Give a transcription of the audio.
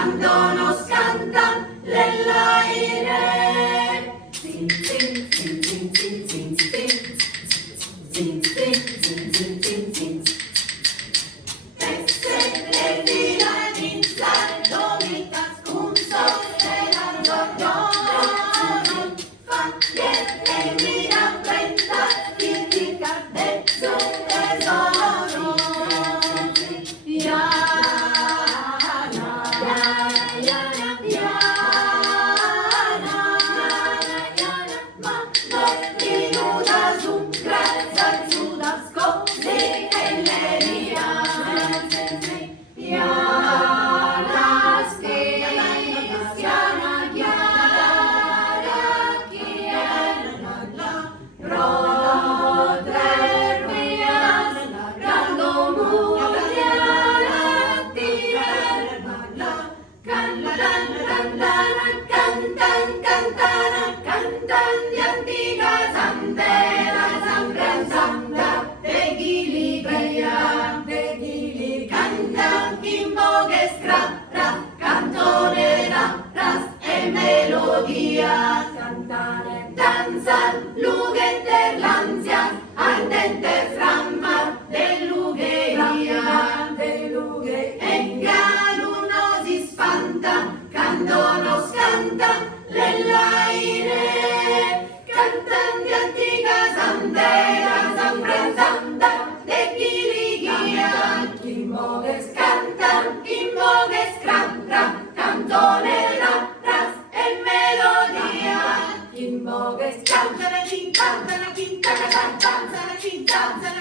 Cuando nos cantan nell'aire. Zin, zin, zin, zin, zin, zin, zin. Zin, zin, zin, zin, zin, zin. Tesse e filanizza, domitas cum sotte d'argogno. Facchiette e mirapprenta, critica del suo tesoro. Cantan de antiga sandera, sangran santa, de gili cantan kimboge scrapra, cantonera, ras e melodías, cantare, danzan, lugete l'ansia, ardente framma dell'ugheria, engano si spanta, candonos cantan nell'aire, cantan di antica sandera, sangran santa, de giligia, kimboges cantan, kimboges scrapra, cantonera, ras e melodia, kimboges cantana, cantana, cantana, cantana, cantana,